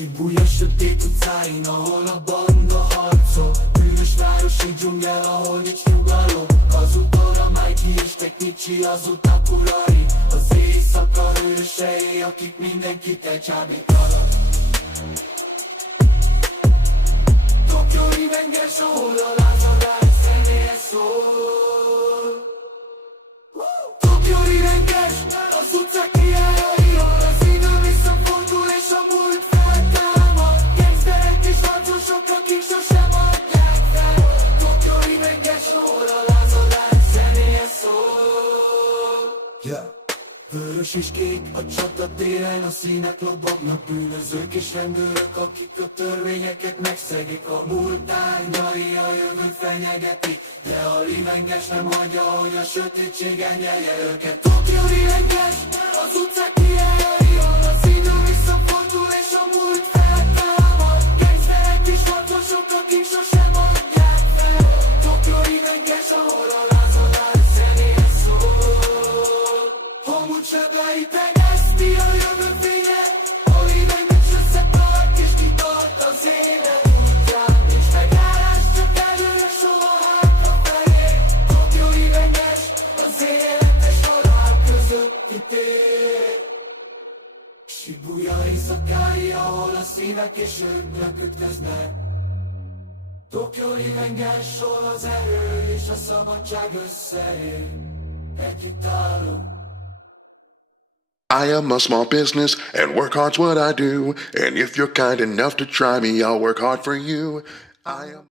Shibuya sötét utcáin, ahol a banda harcol. Bűnös városi dzsungel, ahol nincs nyugalom. Az utóra Mikey és Teknichi, az utak urai. Az éjszaka hősei, akik mindenkit elcsábítanak. Tokyo Revengers, ahol a lázadás zenéje szól. Tokyo Revengers, az utcák kiállai, ahol az idő visszafordul és a múlt feltámad. Gangsterek és harcosok, akik sosem adják fel. Tokyo Revengers, ahol a lázadás zenéje szól. Vörös és kék a csatatéren, a színek lobognak. Bűnözők és rendőrök, akik a törvényeket megszegik. A múlt árnyai a jövőt fenyegetik, de a Revengers nem hagyja, hogy a sötétség elnyelje őket. Tokyo Revengers, az utcák kiállai, ahol az idő visszafordul és a múlt feltámad. Gangsterek és harcosok, akik sosem adják fel. Tokyo Revengers, ahol a lázadás zenéje szól. A múlt sebei tegeszti a jövő fénye, a Revengers összetart és kitart az élet útján. És megállás csak előre, soha hátrafelé. Tokyo Revengers, az élet és halál közötti tér. Shibuya éjszakái, ahol a szívek és ők ütköznek. Tokyo Revengers, hol az erő és a szabadság összeér. Együtt állunk. I am a small business and work hard's what I do. And if you're kind enough to try me, I'll work hard for you. I am